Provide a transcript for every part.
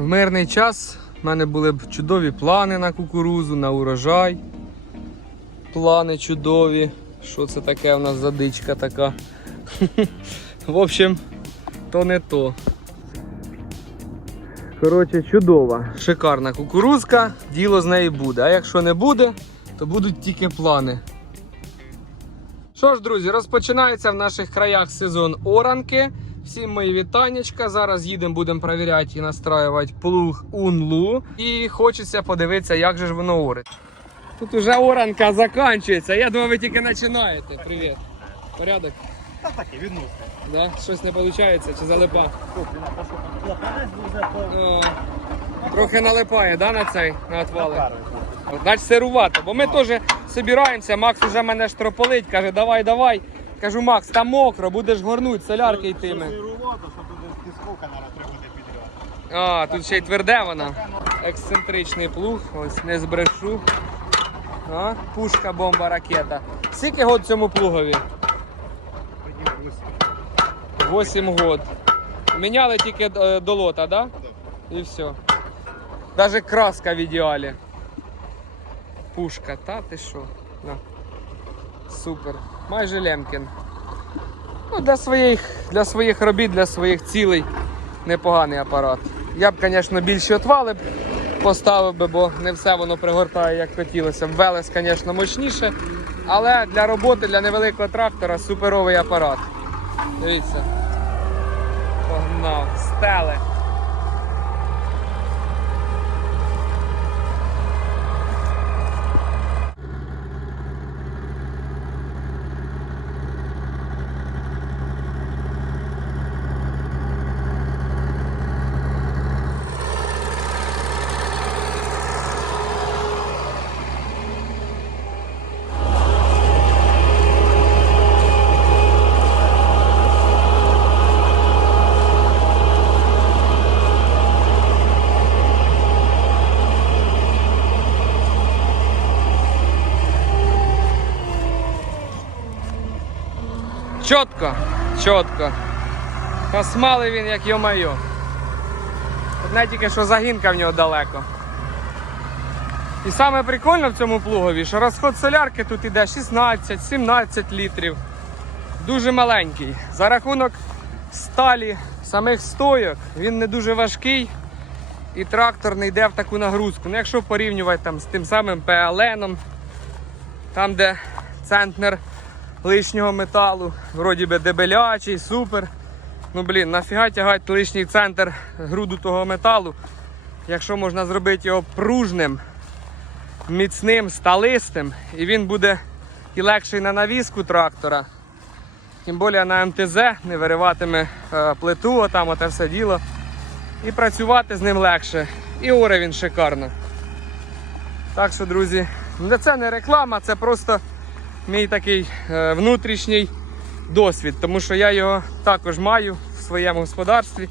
В мирний час в мене були б чудові плани на кукурузу, на урожай. Плани чудові. Що це таке у нас за дичка така? В общем, то не то. Коротше, чудова, шикарна кукурузка, діло з неї буде. А якщо не буде, то будуть тільки плани. Що ж, друзі, розпочинається в наших краях сезон оранки. Всім мої вітаннячка. Зараз їдемо, будемо перевіряти і настраювати плуг унлу. І хочеться подивитися, як же ж воно орить. Тут уже оранка закінчується. Я думаю, ви тільки починаєте. Привіт. Порядок? Та таке, відносно. Да? Щось не виходить чи залипа? Е, Трохи налипає, да, на цей на отвали? Значить сирувати. Бо ми теж збираємося, Макс вже мене штрополить, каже, давай, давай. Кажу, Макс, там мокро, будеш горнути, солярки йтиме. А, тут ще й тверде вона. Ексцентричний плуг, ось не збрешу. А, пушка, бомба, ракета. Скільки год цьому плугові? 8 год. Міняли тільки е, до да? І все. Даже краска в ідеалі. Пушка, та ти що? На. Супер. Майже Лемкін. Ну, для своїх, для своїх робіт, для своїх цілей непоганий апарат. Я б, звісно, більші отвали б поставив би, бо не все воно пригортає, як хотілося. Велес, звісно, мощніше. Але для роботи, для невеликого трактора суперовий апарат. Дивіться. Погнав. Стели. Чітко. Посмалий він, як йо-майо. Одне тільки, що загінка в нього далеко. І саме прикольне в цьому плугові, що розход солярки тут іде 16-17 літрів. Дуже маленький. За рахунок сталі самих стойок він не дуже важкий. І трактор не йде в таку нагрузку. Ну, якщо порівнювати там, з тим самим ПЛНом, там, де центнер лишнього металу, вроді би дебелячий, супер. Ну блін, нафіга тягати лишній центр груду того металу, якщо можна зробити його пружним, міцним, сталистим, і він буде і легший на навіску трактора. Тим більше на МТЗ не вириватиме е, плиту, отам оте все діло. І працювати з ним легше. І оре він шикарно. Так що, друзі, ну, це не реклама, це просто мій такий е, внутрішній досвід, тому що я його також маю в своєму господарстві.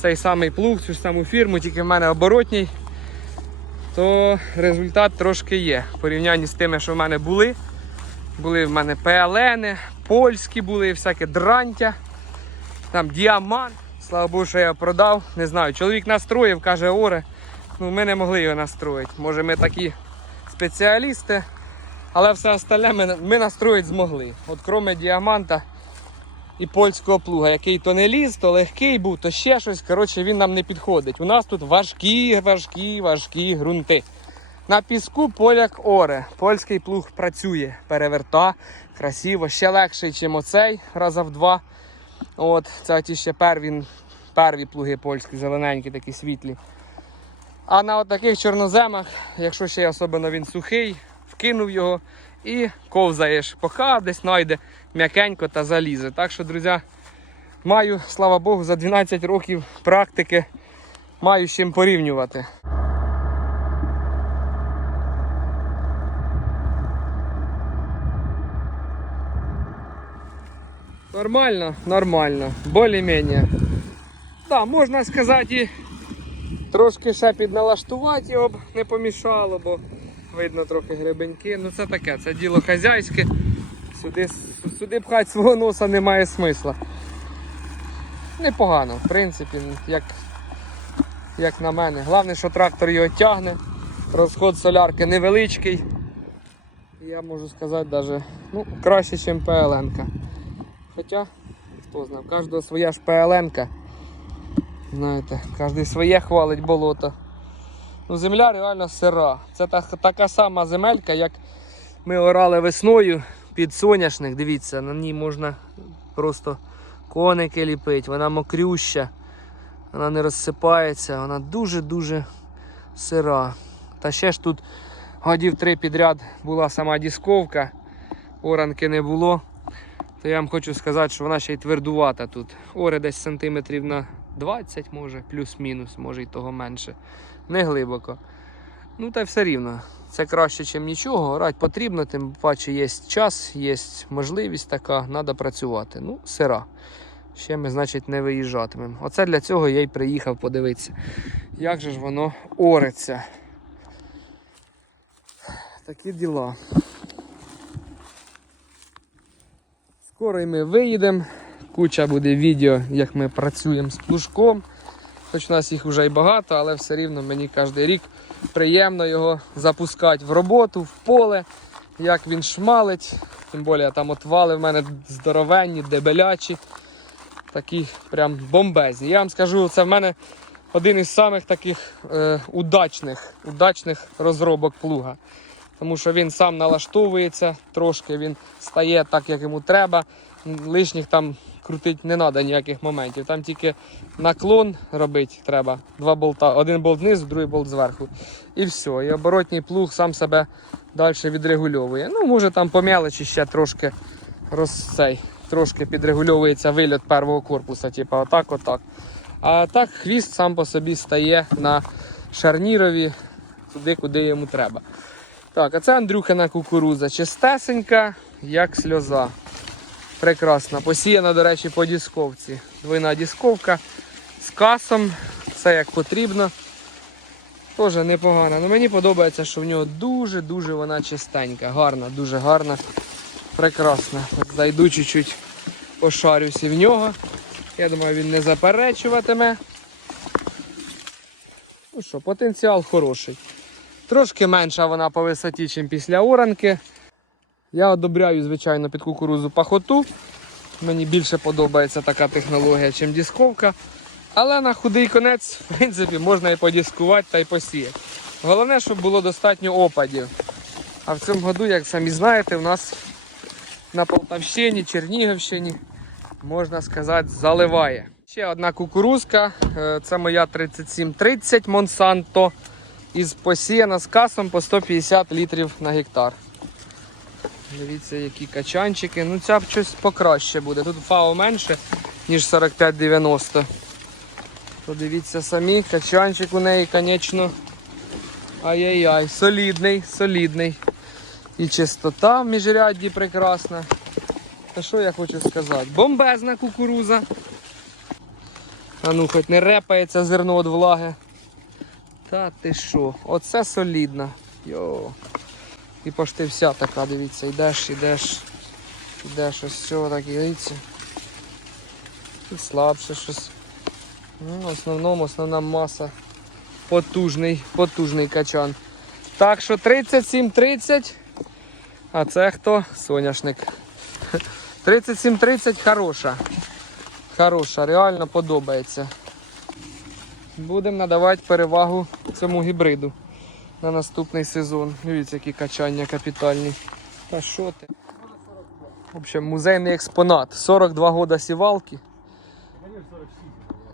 Цей самий плуг, цю саму фірму, тільки в мене оборотній, то результат трошки є. В порівнянні з тими, що в мене були. Були в мене ПЛН, польські були, всяке дрантя, там діамант. Слава Богу, що я його продав. Не знаю. Чоловік настроїв, каже, Оре. Ну, ми не могли його настроїти. Може ми такі спеціалісти, але все остальне ми, ми настроїти змогли. От кроме діаманта і польського плуга, який то не ліз, то легкий був, то ще щось. Коротше, він нам не підходить. У нас тут важкі, важкі, важкі ґрунти. На піску поляк оре. Польський плуг працює, переверта, красиво, ще легший, ніж оцей, раза в два. От, це ті ще перві, перві плуги польські, зелененькі, такі світлі. А на таких чорноземах, якщо ще особливо він сухий, вкинув його і ковзаєш, поки десь знайде м'якенько та залізе. Так що, друзі, маю, слава Богу, за 12 років практики маю з чим порівнювати. Нормально, нормально, більш-менш. Так, можна сказати, і трошки ще підналаштувати його б не помішало, бо видно трохи гребеньки. Ну це таке, це діло хазяйське. Сюди, сюди пхати свого носа немає смисла. Непогано, в принципі, як як на мене. Головне, що трактор його тягне. Розход солярки невеличкий. Я можу сказати, навіть ну, краще, ніж ПЛН. Хоча, хто знає, в кожного своя ж ПЛН. Знаєте, кожен своє хвалить болото. Ну, земля реально сира. Це та, така сама земелька, як ми орали весною під соняшник. Дивіться, на ній можна просто коники ліпити. Вона мокрюща, вона не розсипається, вона дуже-дуже сира. Та ще ж тут годів три підряд була сама дісковка, оранки не було. То я вам хочу сказати, що вона ще й твердувата тут. Ори десь сантиметрів на 20, може, плюс-мінус, може й того менше. Не глибоко. Ну та все рівно. Це краще, ніж нічого. Орать потрібно, тим паче є час, є можливість така, треба працювати. Ну, сира. Ще ми, значить, не виїжджатимемо. Оце для цього я й приїхав подивитися, як же ж воно ориться. Такі діла. Скоро і ми виїдемо. Куча буде відео, як ми працюємо з плужком. Хоч у нас їх вже і багато, але все рівно мені кожен рік приємно його запускати в роботу, в поле, як він шмалить. Тим більше там отвали в мене здоровенні, дебелячі. Такі прям бомбезні. Я вам скажу, це в мене один із самих таких е, удачних, удачних розробок плуга. Тому що він сам налаштовується трошки, він стає так, як йому треба. Лишніх там крутить не треба ніяких моментів. Там тільки наклон робити треба. Два болта. Один болт знизу, другий болт зверху. І все. І оборотній плуг сам себе далі відрегульовує. Ну, може там по мелочі ще трошки роз, цей, трошки підрегульовується вильот первого корпуса. Типу отак, отак. А так хвіст сам по собі стає на шарнірові туди, куди йому треба. Так, а це Андрюхина кукуруза. Чистесенька, як сльоза. Прекрасна. Посіяна, до речі, по дісковці. Двойна дісковка з касом, все як потрібно. Теж непогано. Ну, мені подобається, що в нього дуже-дуже вона чистенька. Гарна, дуже гарна. Прекрасна. Зайду чуть-чуть пошарюсь в нього. Я думаю, він не заперечуватиме. Ну що, потенціал хороший. Трошки менша вона по висоті, ніж після оранки. Я одобряю, звичайно, під кукурузу пахоту. Мені більше подобається така технологія, ніж дісковка. Але на худий конець, в принципі, можна і подіскувати та й посіяти. Головне, щоб було достатньо опадів. А в цьому году, як самі знаєте, у нас на Полтавщині, Чернігівщині, можна сказати, заливає. Ще одна кукурузка, е, це моя 3730 Монсанто. Із посіяна з касом по 150 літрів на гектар. Дивіться, які качанчики. Ну ця б щось покраще буде. Тут фао менше, ніж 45-90. Подивіться самі, качанчик у неї, звісно. Ай-яй-яй, солідний, солідний. І чистота в міжрядді прекрасна. Та що я хочу сказати? Бомбезна кукуруза. А ну, хоч не репається зерно від влаги. Та ти що? Оце солідна. Йо. І пошти вся така, дивіться, йдеш, йдеш, йдеш ось цього так дивіться. І слабше щось. Ну, в основному основна маса. Потужний, потужний качан. Так що 37-30. А це хто? Соняшник. 37-30 хороша. Хороша, реально подобається. Будемо надавати перевагу цьому гібриду на наступний сезон. Дивіться, які качання капітальні. Та що ти? В общем, музейний експонат. 42 года сівалки. Мені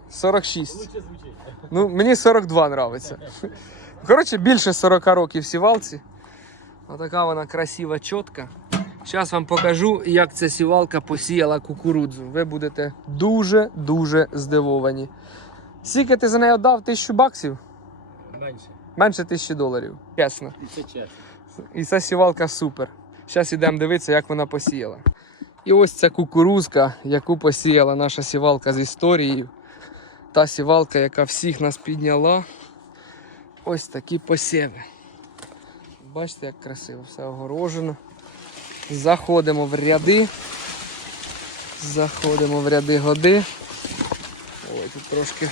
46. Ну, мені 42 нравиться. Коротше, більше 40 років сівалці. Отака вона красива, чітка. Зараз вам покажу, як ця сівалка посіяла кукурудзу. Ви будете дуже-дуже здивовані. Скільки ти за неї дав? Тисячу баксів? Менше. Менше тисячі доларів. Чесно. І це чесно. І ця сівалка супер. Зараз йдемо дивитися, як вона посіяла. І ось ця кукурузка, яку посіяла наша сівалка з історією. Та сівалка, яка всіх нас підняла. Ось такі посіви. Бачите, як красиво, все огорожено. Заходимо в ряди. Заходимо в ряди годи. Ой, тут трошки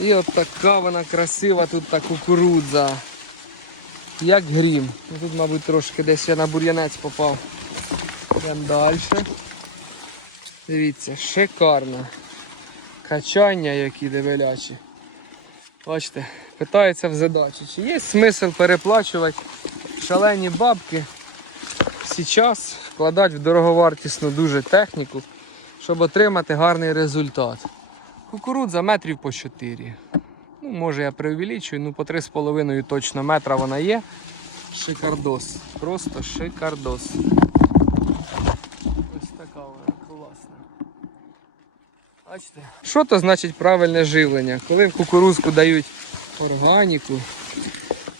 І от така вона красива тут та кукурудза. Як грім. Ну, Тут, мабуть, трошки десь я на бур'янець попав. Йдемо далі. Дивіться, шикарно. Качання які дебелячі. Бачите, питаються в задачі. Чи є смисл переплачувати шалені бабки зараз вкладати в дороговартісну дуже техніку, щоб отримати гарний результат. Кукурудза метрів по 4. Ну, може я преувеличую, ну по 3,5 точно метра вона є. Шикардос. Просто шикардос. Ось така вона класна. Бачите? Що то значить правильне живлення? Коли в кукурузку дають органіку,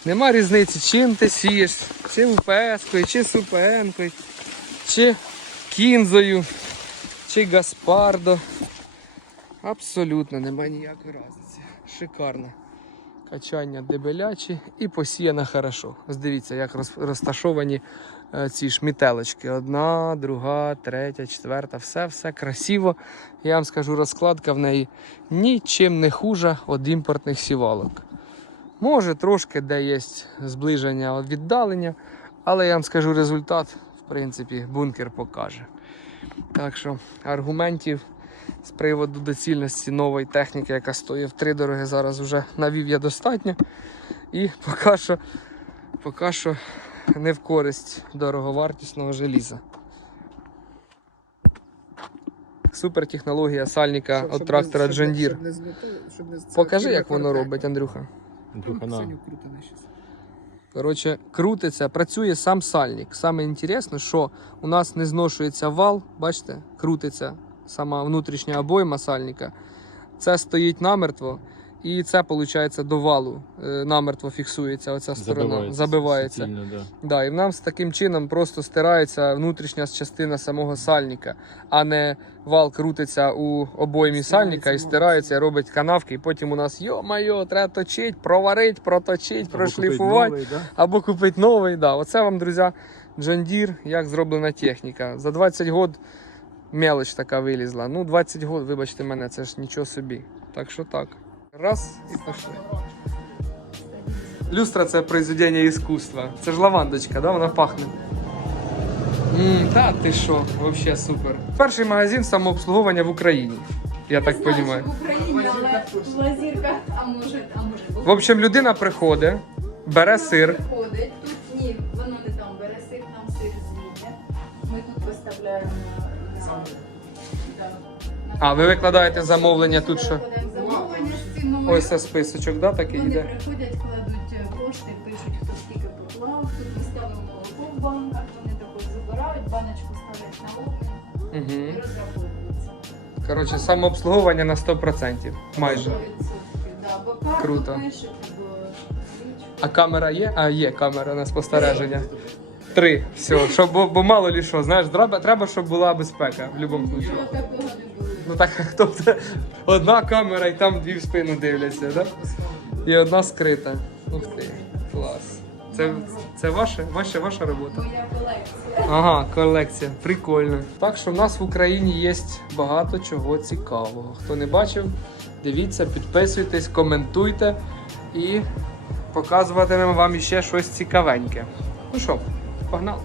нема різниці, чим ти сієш, чи УПС-кою, чи СУПН-кою, чи кінзою, чи гаспардо. Абсолютно немає ніякої різниці. Шикарно. Качання дебелячі і посіяно хорошо. Ось дивіться, як розташовані е, ці шмітелочки. Одна, друга, третя, четверта. Все, все красиво. Я вам скажу, розкладка в неї нічим не хужа від імпортних сівалок. Може, трошки де є зближення віддалення, але я вам скажу результат, в принципі, бункер покаже. Так що аргументів з приводу доцільності нової техніки, яка стоїть в три дороги, зараз вже навів я достатньо. І поки що, поки що не в користь дороговартісного желіза. Супер технологія сальника Щоб- від трактора не- John Deere. щоб не щоб не- Покажи, як воно робить, Андрюха. Ну, синю. Коротше, крутиться, працює сам сальник. Саме інтересне, що у нас не зношується вал, бачите, крутиться сама внутрішня обойма сальника. Це стоїть намертво, і це, виходить, до валу е, намертво фіксується оця сторона, забивається. суцільно, да. Да, і в нас таким чином просто стирається внутрішня частина самого сальника, а не вал крутиться у обоймі сальника і стирається, робить канавки, і потім у нас йо-майо, треба точить, проварить, проточить, Або прошліфувати. да? Або купити новий. Да. Оце вам, друзі, John Deere, як зроблена техніка. За 20 год мелоч така вилізла. Ну, 20 год, вибачте мене, це ж нічого собі. Так що так. Раз і пішли. Люстра це произведення іскусства. Це ж лавандочка, да? вона пахне. Ммм, та ти що, взагалі супер. Перший магазин самообслуговування в Україні. Я так розумію. В Україні, але в лазірках, а може, а може В общем, людина приходить, бере сир. А, ви викладаєте замовлення тут що? Замовлення з цим номером. Ось це списочок, да, такий Вони йде. приходять, кладуть е, кошти, пишуть, хто скільки поклав. Тут ми ставимо молоко в банках, вони також забирають, баночку ставлять на Угу. і розраховуються. Коротше, самообслуговування на 100%. Майже. 100%, да, бо карту Круто. пишуть, бо ключ. А камера є? А, є камера на спостереження. Три. Все. Щоб, бо, бо мало лі що, знаєш, треба, треба, щоб була безпека в будь-якому випадку. Нічого такого не було. Ну так, тобто одна камера і там дві в спину дивляться, да? І одна скрита. Ух ти, клас. Це, це ваше, ваша, ваша робота? Моя колекція. Ага, колекція, прикольно. Так що в нас в Україні є багато чого цікавого. Хто не бачив, дивіться, підписуйтесь, коментуйте і показуватимемо вам іще щось цікавеньке. Ну що, погнали.